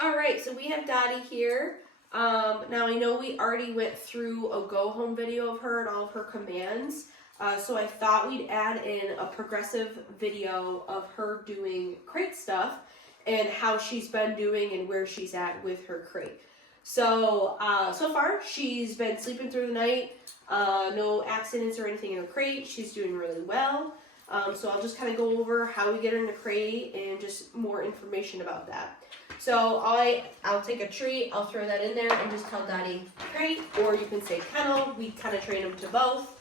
All right, so we have Dottie here. Now I know we already went through a go home video of her and all of her commands. So I thought we'd add in a progressive video of her doing crate stuff and how she's been doing and where she's at with her crate. So, so far she's been sleeping through the night, no accidents or anything in her crate. She's doing really well. So I'll just kind of go over how we get her in the crate and just more information about that. So I'll take a treat, I'll throw that in there and just tell Dottie crate, or you can say kennel. We kind of train them to both.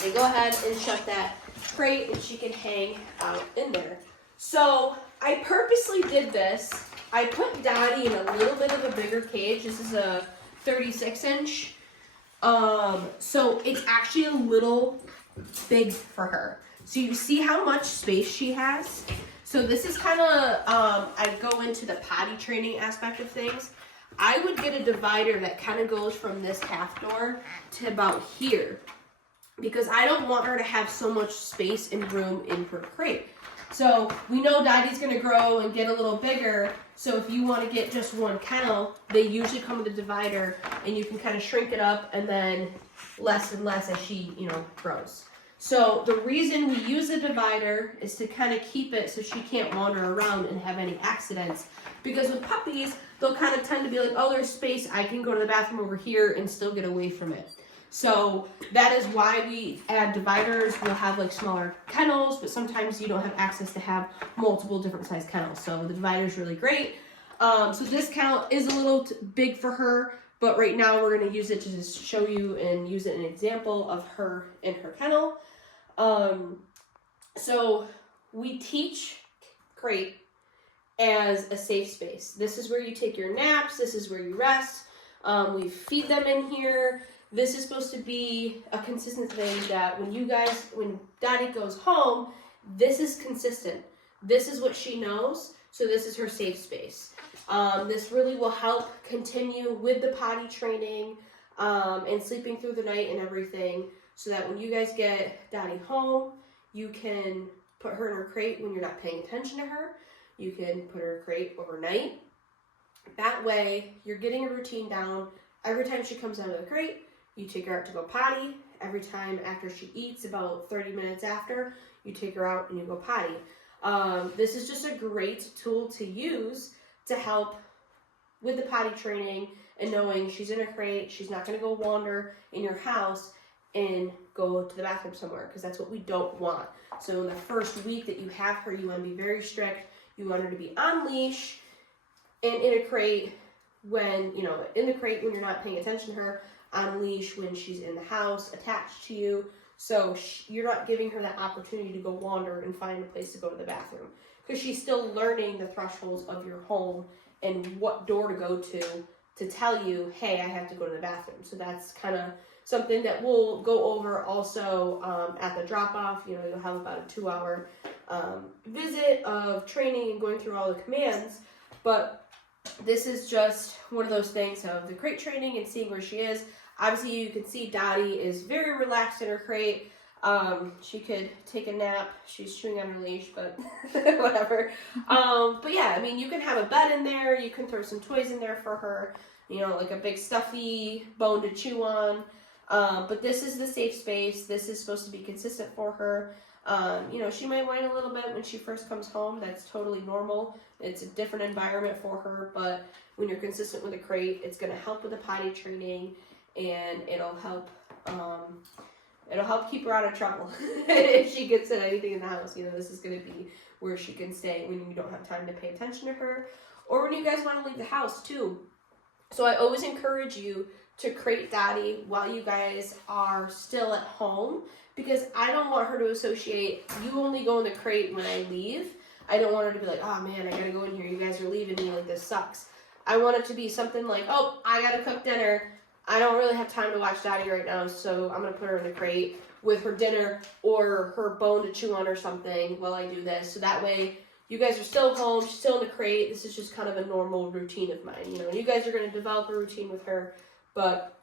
They go ahead and shut that crate and she can hang out in there. So I purposely did this. I put Dottie in a little bit of a bigger cage. This is a 36-inch. So it's actually a little big for her. So you see how much space she has? So this is kind of, I go into the potty training aspect of things. I would get a divider that kind of goes from this half door to about here, because I don't want her to have so much space and room in her crate. So we know Dottie's going to grow and get a little bigger. So if you want to get just one kennel, they usually come with a divider and you can kind of shrink it up and then less and less as she, grows. So the reason we use a divider is to kind of keep it so she can't wander around and have any accidents. Because with puppies, they'll kind of tend to be like, oh, there's space, I can go to the bathroom over here and still get away from it. So that is why we add dividers. We'll have like smaller kennels, but sometimes you don't have access to have multiple different size kennels. So the divider is really great. So this kennel is a little big for her, but right now we're going to use it to just show you and use it an example of her in her kennel. So we teach crate as a safe space. This is where you take your naps. This is where you rest. We feed them in here. This is supposed to be a consistent thing that when Dottie goes home, this is consistent. This is what she knows. So this is her safe space. This really will help continue with the potty training, and sleeping through the night and everything, so that when you guys get Dottie home, you can put her in her crate when you're not paying attention to her. You can put her in her crate overnight. That way, you're getting a routine down. Every time she comes out of the crate, you take her out to go potty. Every time after she eats, about 30 minutes after, you take her out and you go potty. This is just a great tool to use to help with the potty training and knowing she's in a crate, she's not going to go wander in your house and go to the bathroom somewhere, because that's what we don't want. So in the first week that you have her, you want to be very strict. You want her to be on leash and in a crate when, in the crate when you're not paying attention to her, on leash when she's in the house attached to you. So you're not giving her that opportunity to go wander and find a place to go to the bathroom, because she's still learning the thresholds of your home and what door to go to tell you, hey, I have to go to the bathroom. So that's kind of something that we'll go over also at the drop-off. You'll have about a 2-hour visit of training and going through all the commands. But this is just one of those things of the crate training and seeing where she is. Obviously, you can see Dottie is very relaxed in her crate. She could take a nap. She's chewing on her leash, but whatever. But yeah, you can have a bed in there. You can throw some toys in there for her, like a big stuffy bone to chew on. But this is the safe space. This is supposed to be consistent for her. She might whine a little bit when she first comes home. That's totally normal. It's a different environment for her, but when you're consistent with a crate, it's going to help with the potty training, and it'll help keep her out of trouble if she gets in anything in the house. This is going to be where she can stay when you don't have time to pay attention to her, or when you guys want to leave the house too. So I always encourage you to crate Dottie while you guys are still at home, because I don't want her to associate you only go in the crate when I leave. I don't want her to be like, oh man, I gotta go in here, you guys are leaving me, like this sucks. I want it to be something like, oh, I gotta cook dinner, I don't really have time to watch Dottie right now, so I'm gonna put her in the crate with her dinner or her bone to chew on or something while I do this. So that way you guys are still home, she's still in the crate. This is just kind of a normal routine of mine. You guys are going to develop a routine with her, but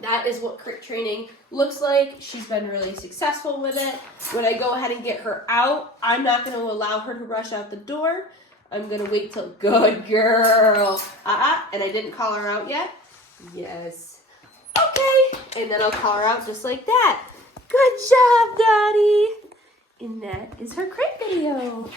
that is what crate training looks like. She's been really successful with it. When I go ahead and get her out, I'm not going to allow her to rush out the door. I'm gonna wait till, good girl. And I didn't call her out yet. Yes. Okay. And then I'll call her out just like that. Good job, Dottie. And that is her crate video.